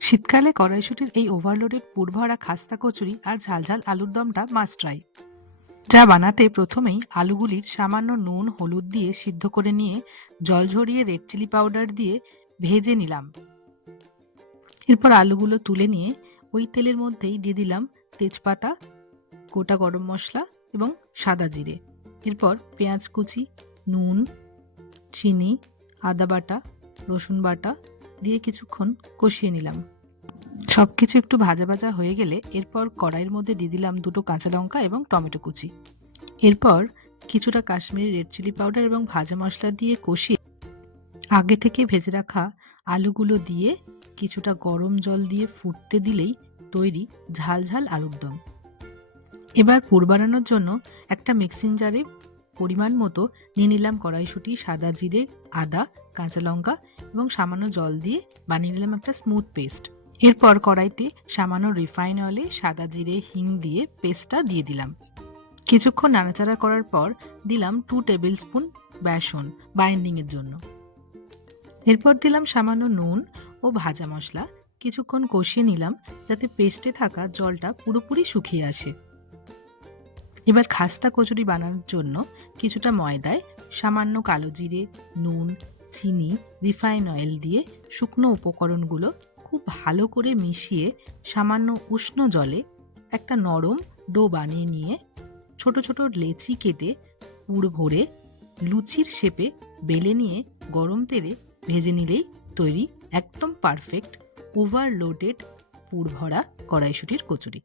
শীতকালে কড়াইশুঁটির এই ওভারলোডেড পুরভরা খাস্তা কচুরি আর ঝালঝাল আলুর দমটা মাস্ট ট্রাই। যা বানাতে প্রথমেই আলুগুলির সামান্য নুন হলুদ দিয়ে সিদ্ধ করে নিয়ে জল ঝরিয়ে রেড চিলি পাউডার দিয়ে ভেজে নিলাম। এরপর আলুগুলো তুলে নিয়ে ওই তেলের মধ্যেই দিয়ে দিলাম তেজপাতা, গোটা গরম মশলা এবং সাদা জিরে। এরপর পেঁয়াজ কুচি, নুন, চিনি, আদা বাটা, রসুন বাটা দিয়ে কিছুক্ষণ কষিয়ে নিলাম। সবকিছু একটু ভাজা ভাজা হয়ে গেলে এরপর কড়াইয়ের মধ্যে দিয়ে দিলাম দুটো কাঁচা লঙ্কা এবং টমেটো কুচি। এরপর কিছুটা কাশ্মীরি রেড চিলি পাউডার এবং ভাজা মশলা দিয়ে কষিয়ে আগে থেকে ভেজে রাখা আলুগুলো দিয়ে কিছুটা গরম জল দিয়ে ফুটতে দিলেই তৈরি ঝাল ঝাল আলুর দম। এবার পুর বানানোর জন্য একটা মিক্সিং জারে পরিমাণ মতো নিয়ে নিলাম কড়াইশুঁটি, সাদা জিরে, আদা, কাঁচা লঙ্কা এবং সামান্য জল দিয়ে বানিয়ে নিলাম একটা স্মুথ পেস্ট। এরপর কড়াইতে সামান্য রিফাইন অয়েলে সাদা জিরে, হিং দিয়ে পেস্টটা দিয়ে দিলাম। কিছুক্ষণ নাড়াচাড়া করার পর দিলাম 2 টেবিল স্পুন বেসন বাইন্ডিংয়ের জন্য। এরপর দিলাম সামান্য নুন ও ভাজা মশলা। কিছুক্ষণ কষিয়ে নিলাম যাতে পেস্টে থাকা জলটা পুরোপুরি শুকিয়ে আসে। এবার খাস্তা কচুরি বানানোর জন্য কিছুটা ময়দায় সামান্য কালো জিরে, নুন, চিনি, রিফাইন অয়েল দিয়ে শুকনো উপকরণগুলো খুব ভালো করে মিশিয়ে সামান্য উষ্ণ জলে একটা নরম ডো বানিয়ে নিয়ে ছোট ছোট লেচি কেটে পুর ভরে লুচির শেপে বেলে নিয়ে গরম তেলে ভেজে নিলেই তৈরি একদম পারফেক্ট ওভারলোডেড পুর ভরা কড়াইশুঁটির কচুরি।